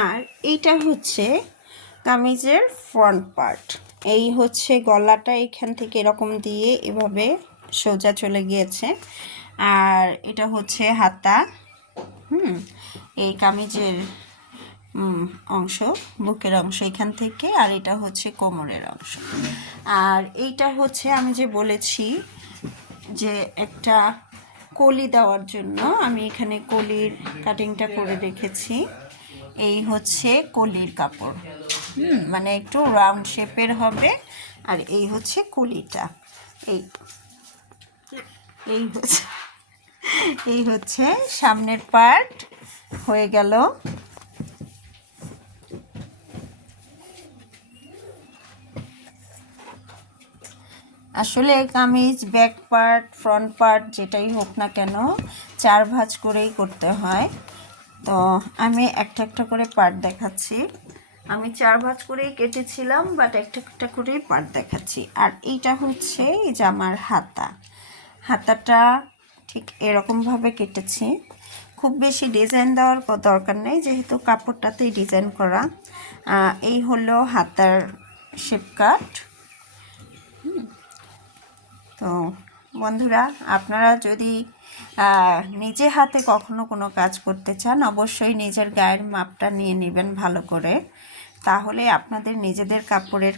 আর এইটা হচ্ছে কামিজের ফ্রন্ট পার্ট। এই হচ্ছে গলাটা এখান থেকে এরকম দিয়ে এভাবে সোজা চলে গিয়েছে, আর এটা হচ্ছে হাতা। এই কামিজের অংশ, বুকের অংশ এখান থেকে, আর এটা হচ্ছে কোমরের অংশ। আর এইটা হচ্ছে আমি যে বলেছি যে একটা কলি দেওয়ার জন্য আমি এখানে কলির কাটিংটা করে রেখেছি। এই হচ্ছে কলির কাপড়, মানে একটু রাউন্ড শেপের হবে। আর এই হচ্ছে কলিটা, এই এই হচ্ছে এই হচ্ছে সামনের পার্ট হয়ে গেল। আসলে kameez back part front part যেটাই হোক না কেন 4 ভাঁজ করেই করতে হয়। তো আমি একটা একটা করে পার্ট দেখাচ্ছি। আমি 4 ভাঁজ করেই কেটেছিলাম, বাট একটা একটা করেই পার্ট দেখাচ্ছি। আর এইটা হচ্ছে জামার হাতাটা ঠিক এরকমভাবে কেটেছি। খুব বেশি ডিজাইন দেওয়ার দরকার নেই, যেহেতু কাপড়টাতেই ডিজাইন করা। এই হলো হাতার শেপ কাট। তো বন্ধুরা, আপনারা যদি নিজে হাতে কখনো কোনো কাজ করতে চান, অবশ্যই নিজের গায়ের মাপটা নিয়ে নেবেন ভালো করে। তাহলে আপনাদের নিজেদের কাপড়ের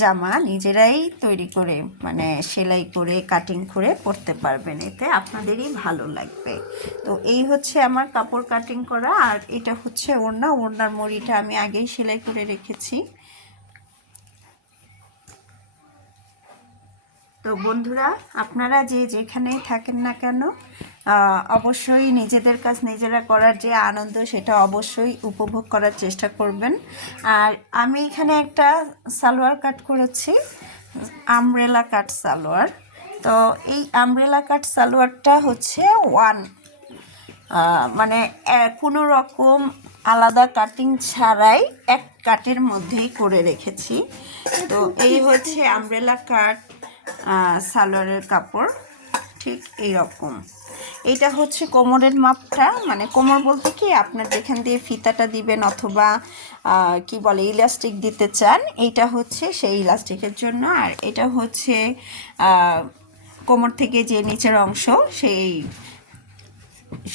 জামা নিজেরাই তৈরি করে, মানে সেলাই করে কাটিং করে পরতে পারবেন, এতে আপনাদেরই ভালো লাগবে। তো এই হচ্ছে আমার কাপড় কাটিং করা। আর এটা হচ্ছে ওড়নার মড়িটা আমি আগেই সেলাই করে রেখেছি। তো বন্ধুরা, আপনারা যে যেখানেই থাকেন না কেন, অবশ্যই নিজেদের কাজ নিজেরা করার যে আনন্দ সেটা অবশ্যই উপভোগ করার চেষ্টা করবেন। আর আমি এখানে একটা সালোয়ার কাট করেছি, আমব্রেলা কাট সালোয়ার। তো এই আমব্রেলা কাট সালোয়ারটা হচ্ছে মানে কোনো রকম আলাদা কাটিং ছাড়াই এক কাটের মধ্যেই করে রেখেছি। তো এই হচ্ছে আমব্রেলা কাট সালোয়ারের কাপড়, ঠিক এই রকম। এইটা হচ্ছে কোমরের মাপটা, মানে কোমর বলতে কি আপনার যেখান দিয়ে ফিতাটা দিবেন অথবা কি বলে ইলাস্টিক দিতে চান, এইটা হচ্ছে সেই ইলাস্টিকের জন্য। আর এটা হচ্ছে কোমর থেকে যে নিচের অংশ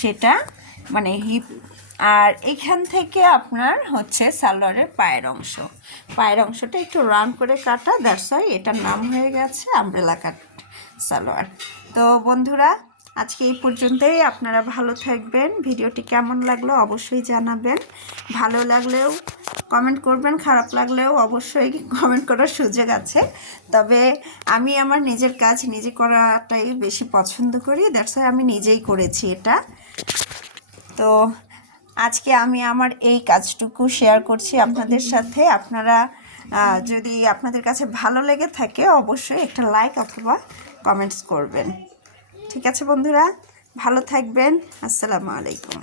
সেটা মানে হিপ। আর এখান থেকে আপনার হচ্ছে সালোয়ারের পায়ের অংশটা একটু রাউন্ড করে কাটা, দ্যাটস ওয়াই এটার নাম হয়ে গেছে আমব্রেলা কাট সালোয়ার। তো বন্ধুরা, আজকে এই পর্যন্তই। আপনারা ভালো থাকবেন। ভিডিওটি কেমন লাগলো অবশ্যই জানাবেন। ভালো লাগলেও কমেন্ট করবেন, খারাপ লাগলেও অবশ্যই কমেন্ট করার সুযোগ আছে। তবে আমি আমার নিজের কাজ নিজে করাটাই বেশি পছন্দ করি, দ্যাটস ওয়াই আমি নিজেই করেছি এটা। তো আজকে আমি আমার এই কাজটুকু শেয়ার করছি আপনাদের সাথে। আপনারা যদি আপনাদের কাছে ভালো লেগে থাকে অবশ্যই একটা লাইক অথবা কমেন্টস করবেন। ঠিক আছে বন্ধুরা, ভালো থাকবেন। আসসালামু আলাইকুম।